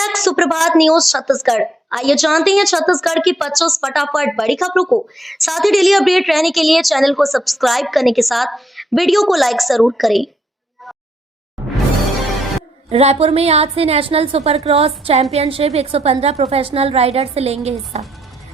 Back सुप्रभात news Chhattisgarh. आइए जानते हैं छत्तीसगढ़ की 25 फटाफट बड़ी खबरों को। साथ ही डेली अपडेट रहने के लिए चैनल को सब्सक्राइब करने के साथ वीडियो को लाइक जरूर करें। रायपुर में आज से national super cross championship 115 professional Riders लेंगे हिस्सा।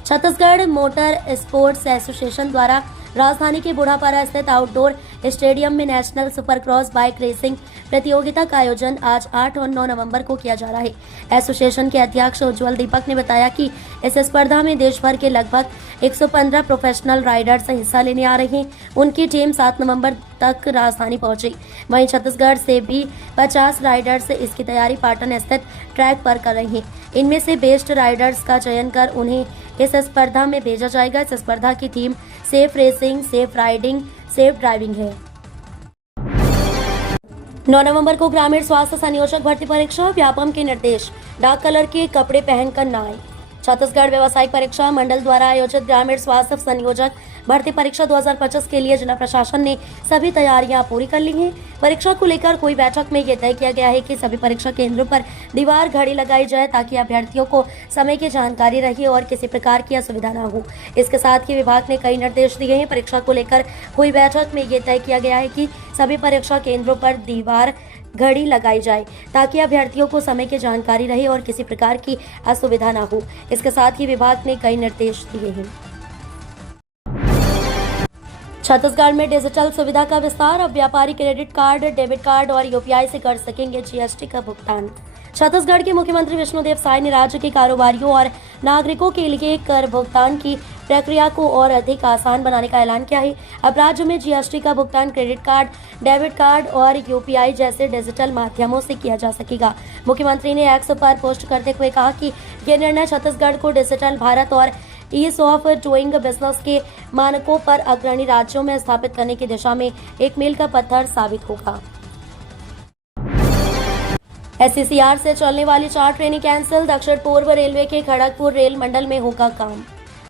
छत्तीसगढ़ मोटर स्पोर्ट्स एसोसिएशन द्वारा राजधानी के बूढ़ापारा स्थित आउटडोर स्टेडियम में national super cross bike racing प्रतियोगिता का आयोजन आज 8 और 9 नवंबर को किया जा रहा है। एसोसिएशन के अध्यक्ष उज्जवल दीपक ने बताया कि इस स्पर्धा में देश भर के लगभग 115 प्रोफेशनल राइडर्स हिस्सा लेने आ रहे हैं। उनकी टीम 7 नवंबर तक राजधानी पहुंची। वहीं छत्तीसगढ़ से भी 50 राइडर्स इसकी तैयारी पाटन स्थित ट्रैक पर कर रहे हैं। इनमें से बेस्ट राइडर्स का चयन कर उन्हें इस स्पर्धा में भेजा जाएगा। इस स्पर्धा की theme safe racing, safe riding, safe driving है। 9 नवंबर को ग्रामीण स्वास्थ्य संयोजक भर्ती परीक्षा, व्यापम के निर्देश, डार्क कलर के कपड़े पहनकर न आए। छत्तीसगढ़ व्यावसायिक परीक्षा मंडल द्वारा आयोजित ग्रामीण स्वास्थ्य संयोजक भर्ती परीक्षा 2025 के लिए जिला प्रशासन ने सभी तैयारियां पूरी कर ली हैं। परीक्षा को लेकर हुई बैठक में यह तय किया गया है कि सभी परीक्षा केंद्रों पर दीवार घड़ी लगाई जाए ताकि अभ्यर्थियों को समय की जानकारी रहे और किसी प्रकार की असुविधा न हो। इसके साथ ही विभाग ने कई निर्देश दिए हैं। परीक्षा को लेकर हुई बैठक में यह तय किया गया है कि सभी परीक्षा केंद्रों पर दीवार घड़ी लगाई जाए ताकि अभ्यर्थियों को समय की जानकारी रहे और किसी प्रकार की असुविधा न हो। इसके साथ ही विभाग ने कई निर्देश दिए हैं। छत्तीसगढ़ में डिजिटल सुविधा का विस्तार, अब व्यापारी क्रेडिट कार्ड, डेबिट कार्ड और यूपीआई से कर सकेंगे जीएसटी का भुगतान। छत्तीसगढ़ के मुख्यमंत्री विष्णुदेव साय ने राज्य के कारोबारियों और नागरिकों के लिए कर भुगतान की प्रक्रिया को और अधिक आसान बनाने का ऐलान किया है। अब राज्य में जीएसटी का भुगतान क्रेडिट कार्ड, डेबिट कार्ड और यूपीआई जैसे डिजिटल माध्यमों से किया जा सकेगा। मुख्यमंत्री ने एक्स पर पोस्ट करते हुए कहा कि यह निर्णय छत्तीसगढ़ को डिजिटल भारत और ईज ऑफ डूइंग बिजनेस के मानकों पर अग्रणी राज्यों में स्थापित करने की दिशा में एक मील का पत्थर साबित होगा। एससीसीआर से चलने वाली 4 ट्रेनें कैंसिल, दक्षिण पूर्व रेलवे के खड़गपुर रेल मंडल में होगा काम।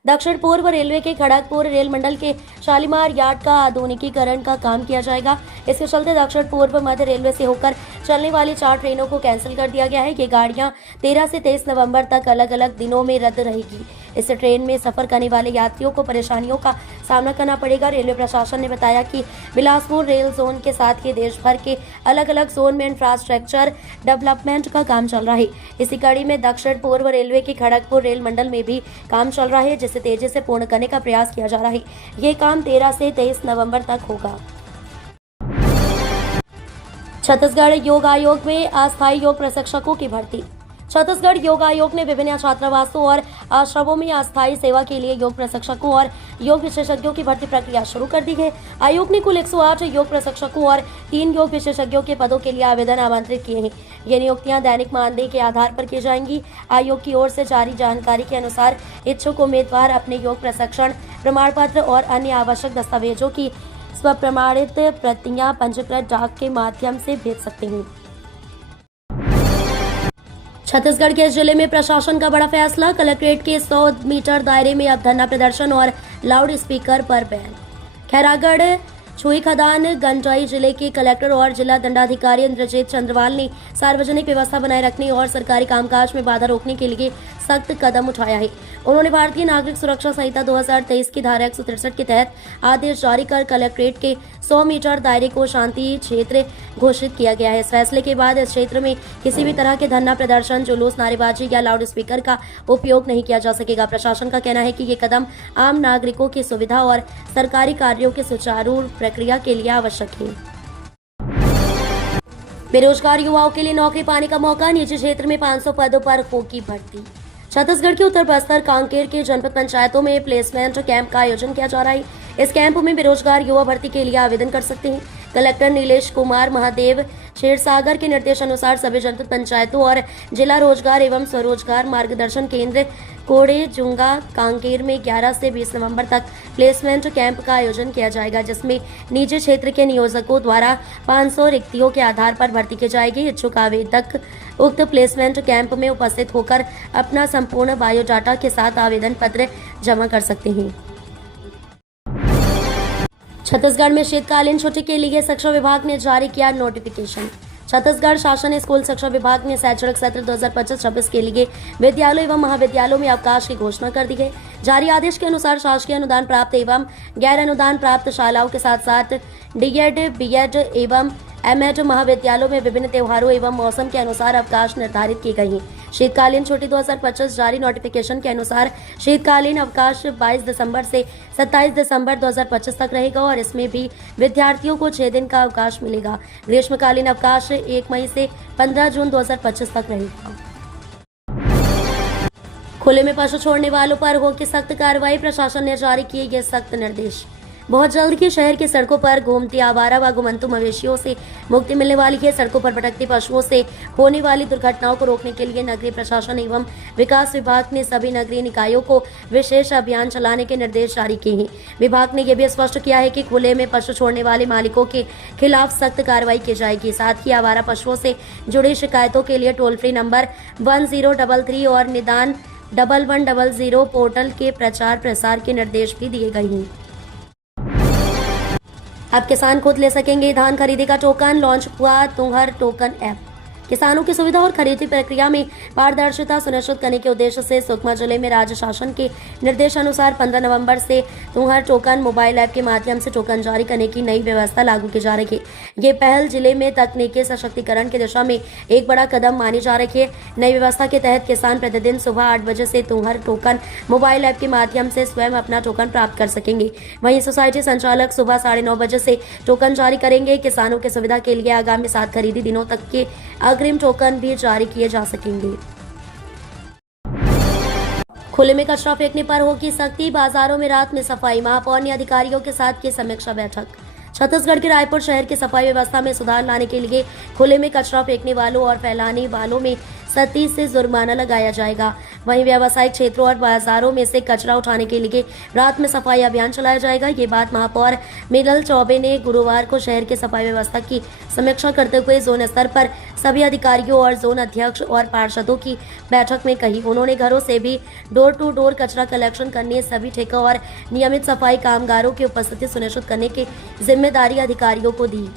दक्षिण पूर्व रेलवे के खड़गपुर रेल मंडल के शालीमार यार्ड का आधुनिकीकरण का काम किया जाएगा। इसके चलते दक्षिण पूर्व मध्य रेलवे से होकर चलने वाली 4 ट्रेनों को कैंसिल कर दिया गया है। ये गाड़ियां 13 से 23 नवंबर तक अलग अलग दिनों में रद्द रहेगी। इस ट्रेन में सफर करने वाले यात्रियों को परेशानियों का सामना करना पड़ेगा। रेलवे प्रशासन ने बताया कि बिलासपुर रेल जोन के साथ ही देश भर के अलग अलग जोन में इंफ्रास्ट्रक्चर डेवलपमेंट का काम चल रहा है। इसी कड़ी में दक्षिण पूर्व रेलवे के खड़गपुर रेल मंडल में भी काम चल रहा है, जिसे तेजी से पूर्ण करने का प्रयास किया जा रहा है। ये काम 13 से 23 नवंबर तक होगा। छत्तीसगढ़ योग आयोग में अस्थायी योग प्रशिक्षकों की भर्ती। छत्तीसगढ़ योग आयोग ने विभिन्न छात्रावासों और आश्रमों में अस्थायी सेवा के लिए योग प्रशिक्षकों और योग विशेषज्ञों की भर्ती प्रक्रिया शुरू कर दी है। आयोग ने कुल 108 योग प्रशिक्षकों और 3 योग विशेषज्ञों के पदों के लिए आवेदन आमंत्रित किए हैं। ये नियुक्तियां दैनिक मानदेय के आधार पर की जाएंगी। आयोग की ओर से जारी जानकारी के अनुसार इच्छुक उम्मीदवार अपने योग प्रशिक्षण प्रमाण पत्र और अन्य आवश्यक दस्तावेजों की स्वप्रमाणित प्रतियां पंजीकृत डाक के माध्यम से भेज सकते हैं। छत्तीसगढ़ के जिले में प्रशासन का बड़ा फैसला, कलेक्ट्रेट के 100 मीटर दायरे में अब धरना प्रदर्शन और लाउड स्पीकर पर बैन। खैरागढ़ छुई खदान गंजाई जिले के कलेक्टर और जिला दंडाधिकारी इंद्रजीत चंद्रवाल ने सार्वजनिक व्यवस्था बनाए रखने और सरकारी कामकाज में बाधा रोकने के लिए सख्त कदम उठाया है। उन्होंने भारतीय नागरिक सुरक्षा संहिता 2023 की धारा 163 के तहत आदेश जारी कर कलेक्ट्रेट के 100 मीटर दायरे को शांति क्षेत्र घोषित किया गया है। इस फैसले के बाद इस क्षेत्र में किसी भी तरह के धरना प्रदर्शन, जुलूस, नारेबाजी या लाउड स्पीकर का उपयोग नहीं किया जा सकेगा। प्रशासन का कहना है कि ये कदम आम नागरिकों की सुविधा और सरकारी कार्यों के सुचारू प्रक्रिया के लिए आवश्यक है। बेरोजगार युवाओं के लिए नौकरी पाने का मौका, निजी क्षेत्र में 500 पदों पर होगी भर्ती। छत्तीसगढ़ के उत्तर बस्तर, कांकेर के जनपद पंचायतों में प्लेसमेंट कैंप का आयोजन किया जा रहा है। इस कैंप में बेरोजगार युवा भर्ती के लिए आवेदन कर सकते हैं। कलेक्टर नीलेश कुमार महादेव क्षीरसागर के निर्देशानुसार सभी जनपद पंचायतों और जिला रोजगार एवं स्वरोजगार मार्गदर्शन केंद्र कोड़े जुंगा कांकेर में 11 से 20 नवंबर तक प्लेसमेंट कैंप का आयोजन किया जाएगा, जिसमें निजी क्षेत्र के नियोजकों द्वारा 500 रिक्तियों के आधार पर भर्ती की जाएगी। इच्छुक आवेदक उक्त प्लेसमेंट कैंप में उपस्थित होकर अपना संपूर्ण बायोडाटा के साथ आवेदन पत्र जमा कर सकते हैं। छत्तीसगढ़ में शीतकालीन छुट्टी के लिए शिक्षा विभाग ने जारी किया नोटिफिकेशन। छत्तीसगढ़ शासन स्कूल शिक्षा विभाग ने शैक्षणिक सत्र 2025-26 के लिए विद्यालयों एवं महाविद्यालयों में अवकाश की घोषणा कर दी है। जारी आदेश के अनुसार शासकीय अनुदान प्राप्त एवं गैर अनुदान प्राप्त शालाओं के साथ साथ डीएड, बीएड एवं एमएड महाविद्यालयों में विभिन्न त्योहारों एवं मौसम के अनुसार अवकाश निर्धारित की गई हैं। शीतकालीन छुट्टी 2025 जारी नोटिफिकेशन के अनुसार शीतकालीन अवकाश 22 दिसंबर से 27 दिसंबर 2025 तक रहेगा और इसमें भी विद्यार्थियों को 6 दिन का अवकाश मिलेगा। ग्रीष्मकालीन अवकाश 1 मई से 15 जून 2025 तक रहेगा। खुले में पशु छोड़ने वालों पर होगी सख्त कार्रवाई, प्रशासन ने जारी किए ये सख्त निर्देश। बहुत जल्द ही शहर की सड़कों पर घूमती आवारा व घुमंतु मवेशियों से मुक्ति मिलने वाली है। सड़कों पर भटकती पशुओं से होने वाली दुर्घटनाओं को रोकने के लिए नगरीय प्रशासन एवं विकास विभाग ने सभी नगरीय निकायों को विशेष अभियान चलाने के निर्देश जारी किए हैं। विभाग ने यह भी स्पष्ट किया है कि खुले में पशु छोड़ने वाले मालिकों के खिलाफ सख्त कार्रवाई की जाएगी। साथ ही आवारा पशुओं से जुड़ी शिकायतों के लिए टोल फ्री नंबर 1033 और निदान 1100 पोर्टल के प्रचार प्रसार के निर्देश भी दिए गए हैं। अब किसान खुद ले सकेंगे धान खरीदी का टोकन, लॉन्च हुआ तुंहर टोकन ऐप। किसानों की सुविधा और खरीदी प्रक्रिया में पारदर्शिता सुनिश्चित करने के उद्देश्य से सुकमा जिले में राज्य शासन के निर्देशानुसार 15 नवंबर से तुंहर टोकन मोबाइल ऐप के माध्यम से टोकन जारी करने की नई व्यवस्था लागू की जा रही है। ये पहल जिले में तकनीकी सशक्तिकरण की दिशा में एक बड़ा कदम मानी जा रही है। नई व्यवस्था के तहत किसान प्रतिदिन सुबह 8 बजे से तुंहर टोकन मोबाइल ऐप के माध्यम से स्वयं अपना टोकन प्राप्त कर सकेंगे। वहीं सोसाइटी संचालक सुबह 9:30 बजे से टोकन जारी करेंगे। किसानों की सुविधा के लिए आगामी 7 खरीदी दिनों तक के अग्रिम टोकन भी जारी किए जा सकेंगे। खुले में कचरा फेंकने पर होगी सख्ती, बाजारों में रात में सफाई। महापौर ने अधिकारियों के साथ की समीक्षा बैठक। छत्तीसगढ़ के रायपुर शहर की सफाई व्यवस्था में सुधार लाने के लिए खुले में कचरा फेंकने वालों और फैलाने वालों में सख्ती से जुर्माना लगाया जाएगा। वहीं व्यावसायिक क्षेत्रों और बाजारों में से कचरा उठाने के लिए रात में सफाई अभियान चलाया जाएगा। ये बात महापौर मिनल चौबे ने गुरुवार को शहर की सफाई व्यवस्था की समीक्षा करते हुए जोन स्तर पर सभी अधिकारियों और जोन अध्यक्ष और पार्षदों की बैठक में कही। उन्होंने घरों से भी डोर टू डोर कचरा कलेक्शन करने, सभी ठेका और नियमित सफाई कामगारों की उपस्थिति सुनिश्चित करने की जिम्मेदारी अधिकारियों को दी।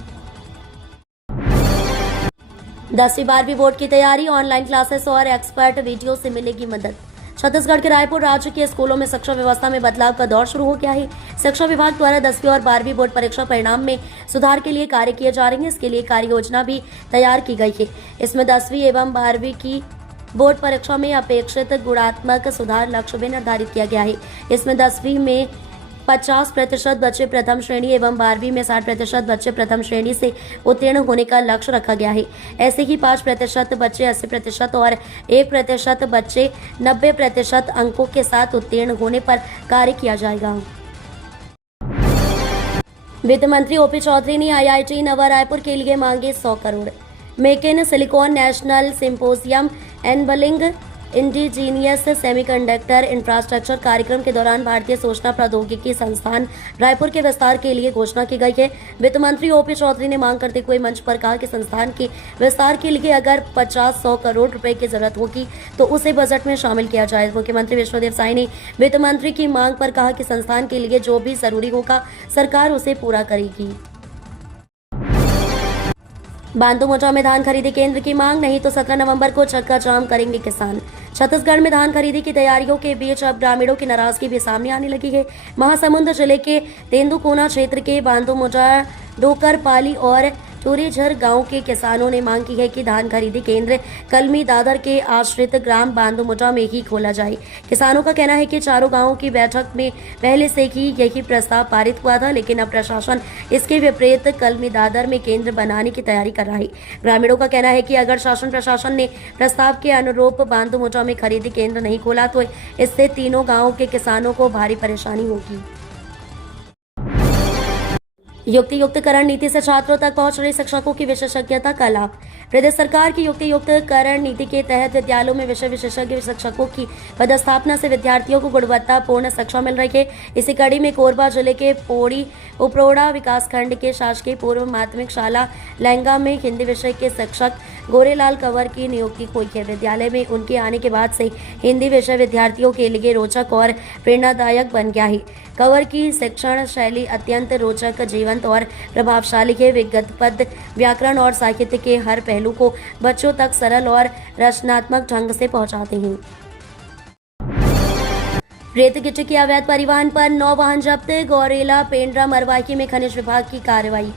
10वीं 12वीं बोर्ड की तैयारी, ऑनलाइन क्लासेस और एक्सपर्ट वीडियो से मिलेगी मदद। छत्तीसगढ़ के रायपुर राज्य के स्कूलों में शिक्षा व्यवस्था में बदलाव का दौर शुरू हो गया है। शिक्षा विभाग द्वारा 10वीं और 12वीं बोर्ड परीक्षा परिणाम में सुधार के लिए कार्य किए जा रहे हैं। इसके लिए कार्य योजना भी तैयार की गई है। इसमें 10वीं एवं 12वीं की बोर्ड परीक्षा में अपेक्षित गुणात्मक सुधार लक्ष्य भी निर्धारित किया गया है। इसमें 10वीं में 50% बच्चे प्रथम श्रेणी एवं 12वीं में 60% बच्चे प्रथम श्रेणी से उत्तीर्ण होने का लक्ष्य रखा गया है। ऐसे ही 5% बच्चे 80% और 1% बच्चे 90% अंकों के साथ उत्तीर्ण होने पर कार्य किया जाएगा। वित्त मंत्री ओपी चौधरी ने IIT नवा रायपुर के लिए मांगे 100 crore. Make in silicon national symposium enabling indigenous semiconductor infrastructure कार्यक्रम के दौरान भारतीय सूचना प्रौद्योगिकी संस्थान रायपुर के विस्तार के लिए घोषणा की गई है। वित्त मंत्री ओपी चौधरी ने मांग करते हुए मंच पर कहा कि संस्थान के विस्तार के लिए अगर 50-100 करोड़ रुपए की जरूरत होगी तो उसे बजट में शामिल किया जाए। मुख्यमंत्री विष्णुदेव साय ने वित्त मंत्री की मांग पर कहा कि संस्थान के लिए जो भी जरूरी होगा सरकार उसे पूरा करेगी। बांधोमुद्रा में धान खरीदी केंद्र की मांग, नहीं तो 17 नवंबर को चक्का जाम करेंगे किसान। छत्तीसगढ़ में धान खरीदी की तैयारियों के बीच अब ग्रामीणों की नाराजगी भी सामने आने लगी है। महासमुंद जिले के तेंदुकोना क्षेत्र के बांधोमुद्रा, डोकरपाली और टूरीझर गांव के किसानों ने मांग की है कि धान खरीदी केंद्र कलमी दादर के आश्रित ग्राम बांधोमुद्रा में ही खोला जाए। किसानों का कहना है कि चारों गांवों की बैठक में पहले से ही यही प्रस्ताव पारित हुआ था, लेकिन अब प्रशासन इसके विपरीत कलमी दादर में केंद्र बनाने की तैयारी कर रहा है। ग्रामीणों का कहना है कि अगर शासन प्रशासन ने प्रस्ताव के अनुरूप बांधोमुद्रा में खरीदी केंद्र नहीं खोला तो इससे तीनों गाँवों के किसानों को भारी परेशानी होगी। युक्तियुक्तकरण नीति से छात्रों तक पहुंच रही शिक्षकों की विशेषज्ञता का लाभ। प्रदेश सरकार की युक्तियुक्तकरण नीति के तहत विद्यालयों में विषय विशेषज्ञ शिक्षकों की पदस्थापना से विद्यार्थियों को गुणवत्तापूर्ण शिक्षा मिल रही है। इसी कड़ी में कोरबा जिले के पोड़ी उपरोड़ा विकासखंड के शासकीय पूर्व माध्यमिक शाला लहंगा में हिंदी विषय के शिक्षक गोरेलाल कंवर की नियुक्ति हुई है। विद्यालय में उनके आने के बाद से हिंदी विषय विद्यार्थियों के लिए रोचक और प्रेरणादायक बन गया है। कंवर की शिक्षण शैली अत्यंत रोचक, जीवंत और प्रभावशाली है। वे गद्य, पद्य, व्याकरण और साहित्य के हर पहलू को बच्चों तक सरल और रचनात्मक ढंग से पहुंचाते हैं। रेत गिट्टी के अवैध परिवहन पर 9 वाहन जब्त। गौरेला पेंड्रा मरवाही में खनिज विभाग की कार्रवाई।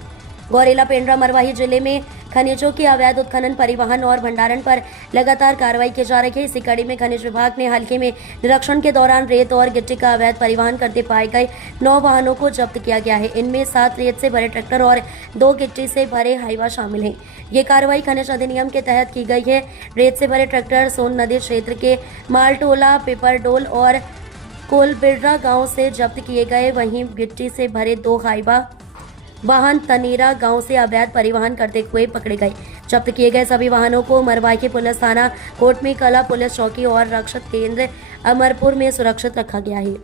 गौरेला पेंड्रा मरवाही जिले में खनिजों के अवैध उत्खनन, परिवहन और भंडारण पर लगातार कार्रवाई की जा रही है। इसी कड़ी में खनिज विभाग ने हाल ही में निरीक्षण के दौरान रेत और गिट्टी का अवैध परिवहन करते पाए गए 9 वाहनों को जब्त किया गया है। इनमें 7 रेत से भरे ट्रैक्टर और 2 गिट्टी से भरे हाईवा शामिल हैं। ये कार्रवाई खनिज अधिनियम के तहत की गई है। रेत से भरे ट्रैक्टर सोन नदी क्षेत्र के मालटोला, पिपरडोल और कोलबिर्रा गांव से जब्त किए गए। वहीं गिट्टी से भरे 2 हाईवा वाहन तनेरा गांव से अवैध परिवहन करते हुए पकड़े गए। जब्त किए गए सभी वाहनों को मरवाही पुलिस थाना कोटमी कला पुलिस चौकी और रक्षक केंद्र अमरपुर में सुरक्षित रखा गया है।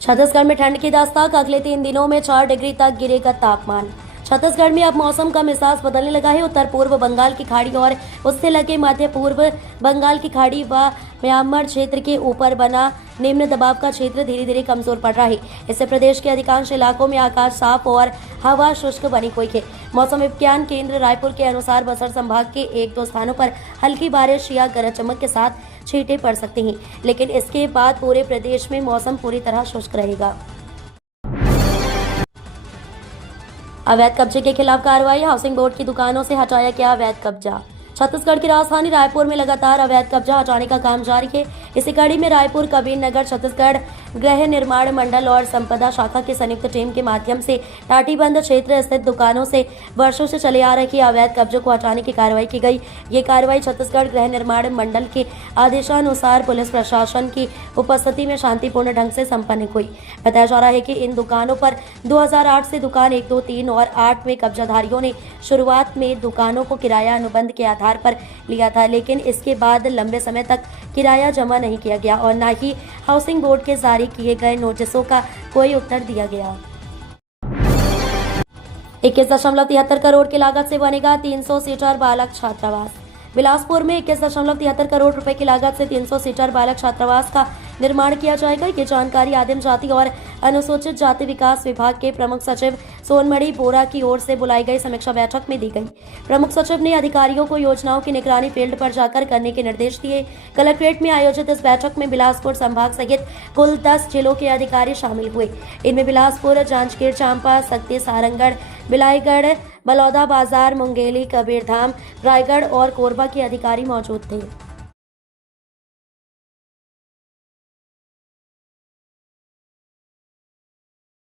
छत्तीसगढ़ में ठंड की दस्तक। अगले 3 दिनों में 4 डिग्री तक गिरेगा तापमान। छत्तीसगढ़ में अब मौसम का मिजाज बदलने लगा है। उत्तर पूर्व बंगाल की खाड़ी और उससे लगे मध्य पूर्व बंगाल की खाड़ी व म्यांमार क्षेत्र के ऊपर बना निम्न दबाव का क्षेत्र धीरे धीरे कमजोर पड़ रहा है। इससे प्रदेश के अधिकांश इलाकों में आकाश साफ और हवा शुष्क बनी हुई है। मौसम विज्ञान केंद्र रायपुर के अनुसार बस्तर संभाग के 1-2 स्थानों पर हल्की बारिश या गरज चमक के साथ छींटे पड़ सकती हैं, लेकिन इसके बाद पूरे प्रदेश में मौसम पूरी तरह शुष्क रहेगा। अवैध कब्जे के खिलाफ कार्रवाई। हाउसिंग बोर्ड की दुकानों से हटाया गया अवैध कब्जा। छत्तीसगढ़ की राजधानी रायपुर में लगातार अवैध कब्जा हटाने का काम जारी है। इसी कड़ी में रायपुर, कबीर नगर, छत्तीसगढ़ गृह निर्माण मंडल और संपदा शाखा की संयुक्त टीम के माध्यम से टाटीबंध क्षेत्र स्थित दुकानों से वर्षों से चले आ रही अवैध कब्जों को हटाने की कार्रवाई की गई। ये कार्रवाई छत्तीसगढ़ गृह निर्माण मंडल के आदेशानुसार पुलिस प्रशासन की उपस्थिति में शांतिपूर्ण ढंग से संपन्न हुई। बताया जा रहा है कि इन दुकानों पर 2008 से दुकान 1, 2, 3 और 8 में कब्जाधारियों ने शुरुआत में दुकानों को किराया अनुबंध के आधार पर लिया था, लेकिन इसके बाद लंबे समय तक किराया जमा नहीं किया गया और न ही हाउसिंग बोर्ड के जारी किए गए नोटिसों का कोई उत्तर दिया गया। 21.73 करोड़ की लागत से बनेगा 300 सीटर बालक छात्रावास। बिलासपुर में 21.73 करोड़ रुपए की लागत से 300 सीटर बालक छात्रावास का निर्माण किया जाएगा। ये जानकारी आदिम जाति और अनुसूचित जाति विकास विभाग के प्रमुख सचिव सोनमणि बोरा की ओर से बुलाई गई समीक्षा बैठक में दी गई। प्रमुख सचिव ने अधिकारियों को योजनाओं की निगरानी फील्ड पर जाकर करने के निर्देश दिए। कलेक्ट्रेट में आयोजित इस बैठक में बिलासपुर संभाग सहित कुल 10 जिलों के अधिकारी शामिल हुए। इनमें बिलासपुर, जांजगीर चांपा, सक्ती, सारंगढ़, बिलाईगढ़, बलौदाबाजार, मुंगेली, कबीरधाम, रायगढ़ और कोरबा के अधिकारी मौजूद थे।